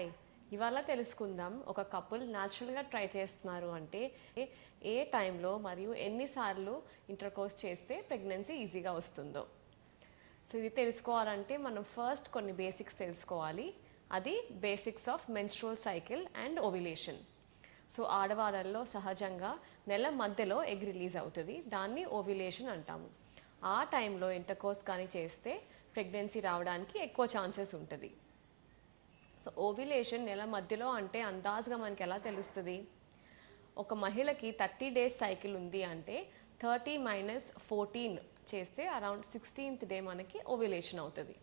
Hi, ఇవాళ తెలుసుకుందాం ఒక కపుల్ న్యాచురల్గా ట్రై చేస్తున్నారు అంటే ఏ టైంలో మరియు ఎన్నిసార్లు ఇంటర్కోర్స్ చేస్తే ప్రెగ్నెన్సీ ఈజీగా వస్తుందో. సో ఇది తెలుసుకోవాలంటే మనం ఫస్ట్ కొన్ని బేసిక్స్ తెలుసుకోవాలి. అది basics of menstrual cycle and ovulation. So ఆడవాళ్ళల్లో సహజంగా నెల మధ్యలో ఎగ్ రిలీజ్ అవుతుంది, దాన్ని ఓవ్యులేషన్ అంటాము. ఆ టైంలో ఇంటర్కోర్స్ కానీ చేస్తే ప్రెగ్నెన్సీ రావడానికి ఎక్కువ ఛాన్సెస్ ఉంటుంది. సో ఓవ్యులేషన్ నెల మధ్యలో అంటే అందాజుగా మనకి ఎలా తెలుస్తుంది? ఒక మహిళకి 30 days సైకిల్ ఉంది అంటే 30 - 14 చేస్తే అరౌండ్ 16th డే మనకి ఓవ్యులేషన్ అవుతుంది.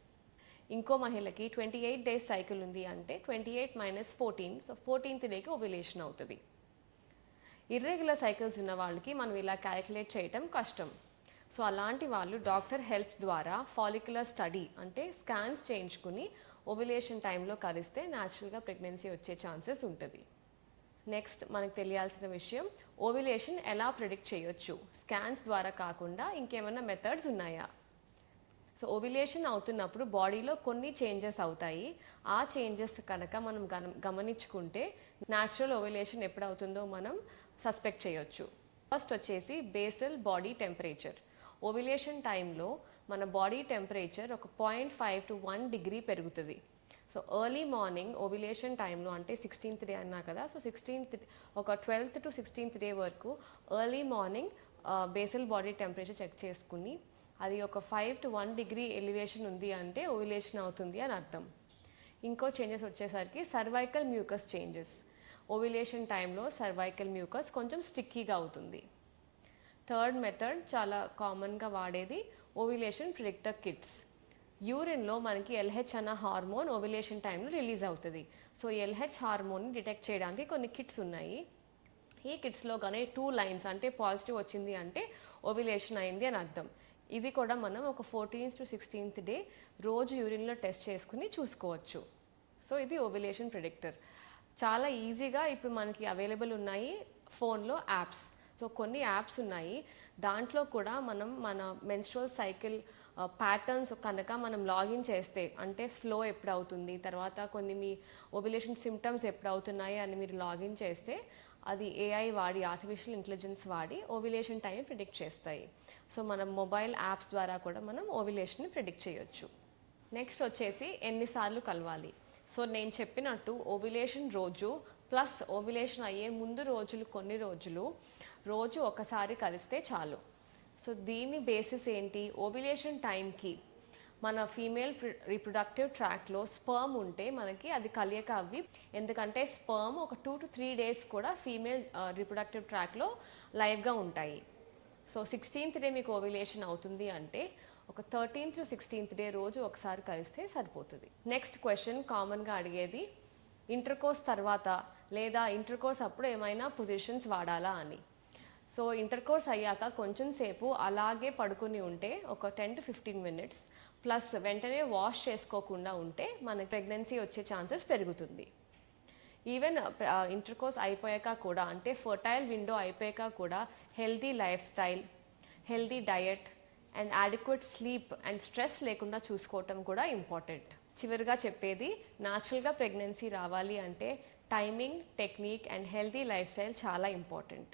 ఇంకో మహిళకి 28 days సైకిల్ ఉంది అంటే 28 - 14, సో 14th డేకి ఓవ్యులేషన్ అవుతుంది. ఇర్రెగ్యులర్ సైకిల్స్ ఉన్న వాళ్ళకి మనం ఇలా క్యాలిక్యులేట్ చేయటం కష్టం. సో అలాంటి వాళ్ళు డాక్టర్ హెల్ప్ ద్వారా ఫాలిక్యులర్ స్టడీ అంటే స్కాన్స్ చేయించుకుని ఓవ్యులేషన్ టైంలో కలిస్తే న్యాచురల్గా ప్రెగ్నెన్సీ వచ్చే ఛాన్సెస్ ఉంటుంది. నెక్స్ట్ మనకు తెలియాల్సిన విషయం, ఓవ్యులేషన్ ఎలా ప్రిడిక్ట్ చేయొచ్చు? స్కాన్స్ ద్వారా కాకుండా ఇంకేమైనా మెథడ్స్ ఉన్నాయా? సో ఓవ్యులేషన్ అవుతున్నప్పుడు బాడీలో కొన్ని చేంజెస్ అవుతాయి. ఆ చేంజెస్ కనుక మనం గమనించుకుంటే న్యాచురల్ ఓవ్యులేషన్ ఎప్పుడు అవుతుందో మనం సస్పెక్ట్ చేయొచ్చు. ఫస్ట్ వచ్చేసి బేసల్ బాడీ టెంపరేచర్. ఓవ్యులేషన్ టైంలో మన బాడీ టెంపరేచర్ ఒక 0.5 to 1 degree పెరుగుతుంది. సో ఎర్లీ మార్నింగ్ ఓవ్యులేషన్ టైంలో అంటే 16th డే అన్నా కదా, సో 16th ఒక 12th to 16th డే వరకు early morning basal body temperature check చేసుకుని అది ఒక 5 to 1 degree ఎలివేషన్ ఉంది అంటే ఓవ్యులేషన్ అవుతుంది అని అర్థం. ఇంకో చేంజెస్ వచ్చేసరికి సర్వైకల్ మ్యూకస్ చేంజెస్. ఓవ్యులేషన్ టైంలో సర్వైకల్ మ్యూకస్ కొంచెం స్టిక్కీగా అవుతుంది. థర్డ్ మెథడ్ చాలా కామన్గా వాడేది ఓవ్యులేషన్ ప్రిడిక్టర్ కిట్స్. యూరిన్లో మనకి LH అన్న హార్మోన్ ఓవ్యులేషన్ టైంలో రిలీజ్ అవుతుంది. సో LH హార్మోన్ని డిటెక్ట్ చేయడానికి కొన్ని కిట్స్ ఉన్నాయి. ఈ కిట్స్లో కానీ 2 lines అంటే పాజిటివ్ వచ్చింది అంటే ఓవ్యులేషన్ అయింది అని అర్థం. ఇది కూడా మనం ఒక 14th to 16th డే రోజు యూరిన్లో టెస్ట్ చేసుకుని చూసుకోవచ్చు. సో ఇది ఓవ్యులేషన్ ప్రిడిక్టర్. చాలా ఈజీగా ఇప్పుడు మనకి అవైలబుల్ ఉన్నాయి ఫోన్లో యాప్స్. సో కొన్ని యాప్స్ ఉన్నాయి, దాంట్లో కూడా మనం మన మెన్స్ట్రువల్ సైకిల్ ప్యాటర్న్స్ కనుక మనం లాగిన్ చేస్తే అంటే ఫ్లో ఎప్పుడు అవుతుంది, తర్వాత కొన్ని మీ ఓవ్యులేషన్ సిమ్టమ్స్ ఎప్పుడు అవుతున్నాయి అని మీరు లాగిన్ చేస్తే అది AI వాడి ఆర్టిఫిషియల్ ఇంటెలిజెన్స్ వాడి ఓవ్యులేషన్ టైం ప్రిడిక్ట్ చేస్తాయి. సో మన మొబైల్ యాప్స్ ద్వారా కూడా మనం ఓవ్యులేషన్ని ప్రిడిక్ట్ చేయొచ్చు. నెక్స్ట్ వచ్చేసి ఎన్నిసార్లు కలవాలి. సో నేను చెప్పినట్టు ఓవ్యులేషన్ రోజు ప్లస్ ఓవ్యులేషన్ అయ్యే ముందు రోజులు కొన్ని రోజు ఒకసారి కలిస్తే చాలు. సో దీని బేసిస్ ఏంటి? ఓవ్యులేషన్ టైంకి మన ఫీమేల్ రీప్రొడక్టివ్ ట్రాక్లో స్పర్మ్ ఉంటే మనకి అది కలియక అవ్వి, ఎందుకంటే స్పర్మ్ ఒక 2 to 3 days కూడా ఫీమేల్ రీప్రొడక్టివ్ ట్రాక్లో లైవ్గా ఉంటాయి. సో 16th డే మీకు ఓవ్యులేషన్ అవుతుంది అంటే ఒక 13th to 16th డే రోజు ఒకసారి కలిస్తే సరిపోతుంది. నెక్స్ట్ క్వశ్చన్ కామన్గా అడిగేది, ఇంటర్కోర్స్ తర్వాత లేదా ఇంటర్కోర్స్ అప్పుడు ఏమైనా పొజిషన్స్ వాడాలా అని. సో ఇంటర్కోర్స్ అయ్యాక కొంచెం సేపు అలాగే పడుకుని ఉంటే ఒక 10 to 15 minutes ప్లస్ వెంటనే వాష్ చేసుకోకుండా ఉంటే మనకి ప్రెగ్నెన్సీ వచ్చే ఛాన్సెస్ పెరుగుతుంది. ఈవెన్ ఇంటర్కోర్స్ అయిపోయాక కూడా అంటే ఫర్టైల్ విండో అయిపోయాక కూడా healthy life style, healthy diet and adequate sleep and stress లేకుండా చూసుకోవటం కూడా ఇంపార్టెంట్. చివరిగా చెప్పేది, న్యాచురల్గా ప్రెగ్నెన్సీ రావాలి అంటే timing, technique and healthy life style చాలా ఇంపార్టెంట్.